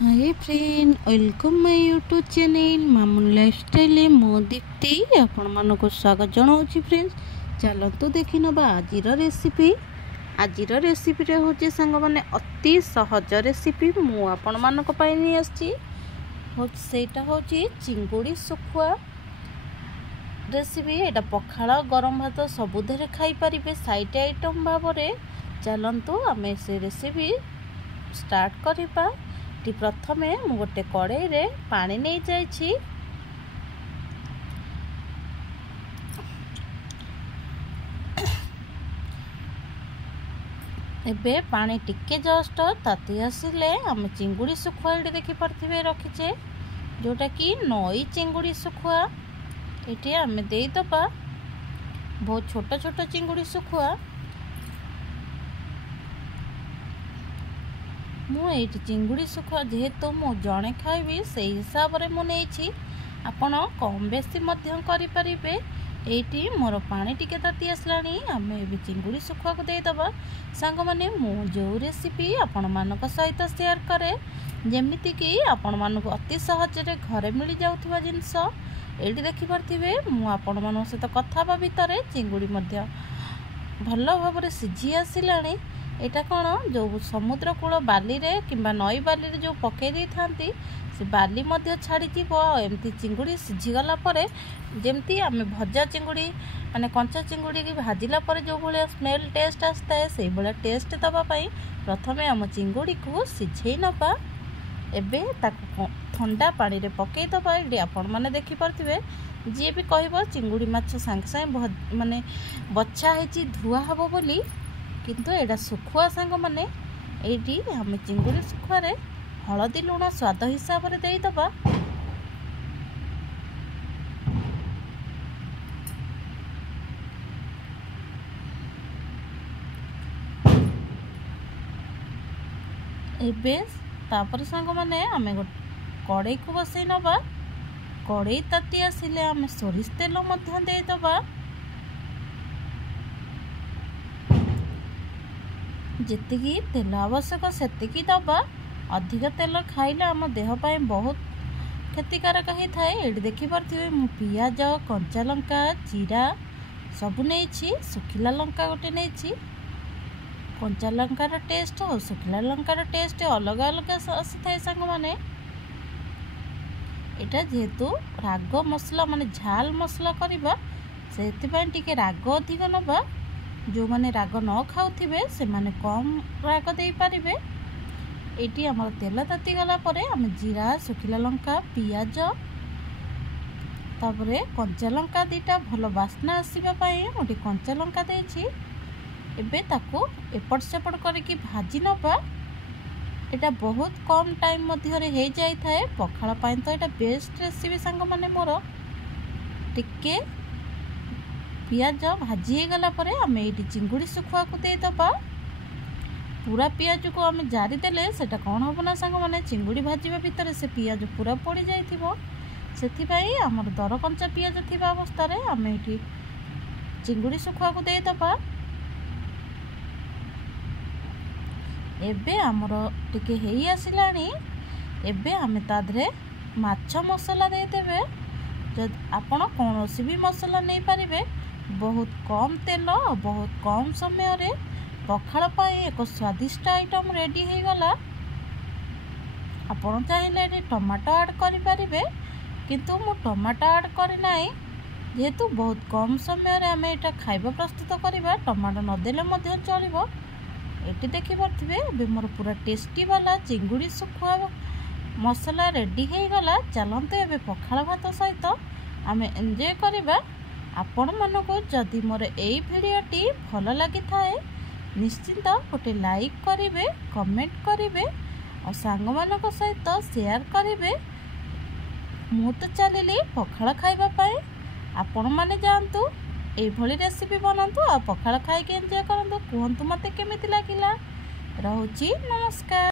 Hi friend, welcome my YouTube channel Mamun lifestyle मो दीप्ति आपण मानक स्वागत जनाऊँगी। फ्रेंड्स चलतु देखि नबा आजिर रेसिपी रे होचे सांग माने अति सहज रेसिपी मु आपण मानक पई नि आछि। सेटा होची चिंगुड़ी सुखुआ रेसिपी। एटा पखाळ गरम भात सबुधरे खाई परिबे साइड आइटम भाबरे। चलंतु आमे से रेसिपी स्टार्ट करिबा। प्रथमे मु गोटे कड़ाई रे पानी नहीं जाइछि। एबे पानी टिके जस्ट ताती आसिले आम चिंगुड़ी सुखुआ ये देखि पारथिबे रखिचे, जोटा कि नई चिंगुड़ी सुखुआ। ये आम देदबा बहुत छोट छोट चिंगुड़ी सुखुआ। मुझे चिंगुड़ी सुखुआ जेहेतु मु जड़े खाइबी से हिसाब से मुझे आपण कम बेसी करें। ये मोर पानी टिके ताती आसलानी आम ए चिंगुड़ी सुखुआ को देदबा। सांग माने मु जो रेसिपी आपण मानक सहित शेयर करे जेमिति कि आपण मानक अति सहज रे घरे मिल जाउथबा जिंस ये देखि पारथिबे। मु आपण मानक सहित कथा बा भितर चिंगुड़ी मध्य भल भाव सिझी आसिलानी। एटा कौन जो समुद्र कूल बाली रे किंबा नई बाली रे जो पके दी थांती से बाली मध्य छाड़ी एमती चिंगुड़ी सिझीगला जमती आम भजा चिंगुड़ी माने कंचा चिंगुड़ी की भाजिला पर जो भाया स्मेल टेस्ट आसता है से भाया टेस्ट दवापाई प्रथमे आम चिंगुड़ी को सिझे नवा। एबे ताकू ठंडा पानी रे पकई दबा। ये आपण माने देखि पारथिबे जी भी कहबो चिंगुड़ी माछ सांगे सांगे माने बच्छा हेची धुआ हबो बोली, किंतु एडा सुखुआ सांग माने एटी हम चिंगुड़ी सुखुआ रे हलदी लुण स्वाद हिसाब रे देई दबा। एबे तापर सांग माने आमे कड़ाई को बसई नबा। कड़ाई ताती आसिले आमे सोरिष तेल मध्य देई दबा। जेतिकी तेल आवश्यक सेतिकी दबा। अधिक तेल खाइले आम देह पाए बहुत क्षतिकारक होता है। ये देखि पारथिबे मु पियाज कंचा लंका जीरा सबु नेछि। सुखिला लंका गोटे नेछि। कंचा लंकार टेस्ट और सुखिला लंकार टेस्ट अलग अलग आसी थाए सांग माने। एटा जेहेतु राग मसला माने झाल मसला करबा सेतिपय टिके राग अधिक नबा। जो माने राग न खाउथिबे से माने कम राग देई पारिबे। एटी हमर तेल ताती गला परे हम जीरा सुखिला लंका पियाज तापरे कंचा लंका दीटा भलो बास्ना आसीबा पई मोटी कंचा लंका देछि। एबे ताको एपट सेपट करके भाजी नबा। एटा बहुत कम टाइम मध्य रे हे जाई थाए पखाळ पई। तो एटा बेस्ट रेसिपी सांग माने मोर टिके पियाज भाजी गला परे आमे एटी चिंगुड़ी सुखुआ को दे दबा। पूरा पियाज को आमे जारी देले सेटा कोन होबो ना सांग माने चिंगुड़ी भाजीबा भितर से पियाज पूरा पड़ी जाइथिबो। सेथि पई हमर दर कंचा पियाज थिबा अवस्था रे आमे एटी चिंगुड़ी सुखुआ को दे दबा। एबे हमर टिके हेई आसिलानी। एबे आमे तादरे माछ मसला दे देबे। जद आपण कोनोसी भी मसला नहीं पारिबे। बहुत कम तेल और बहुत कम समय रे पखाळ पाई एक स्वादिष्ट आइटम रेडी हो गला। आपण चाहिए टमाटो ऐड करि पारिबे, किंतु मु टमाटो ऐड करि नाही जेहेतु बहुत कम समय रे हमें एटा खाइबा प्रस्तुत करिबा। टमाटो न देले मध्य चलिबो। एटी देखि पारथिबे बे मोर पूरा टेस्टी वाला चिंगुड़ी सुखुआ मसला रेडी हो गला। चलंतु एबे पखाळ भात सहित आमे एंजॉय करिबा। आपण मानको जदि मोर एई भिडियोटी भल लागि थाए निश्चिंत गोटे लाइक करिवे, कमेंट करिवे और सांग मानक सहित शेयर करिवे। मु तो चलिली पखाळ खाइबा पाए। आपण माने जानतु एई भली रेसिपी बनातु आ पखाळ खाइके एंजॉय करंतु। कहंतु मते केमिति लागिला। रहउची नमस्कार।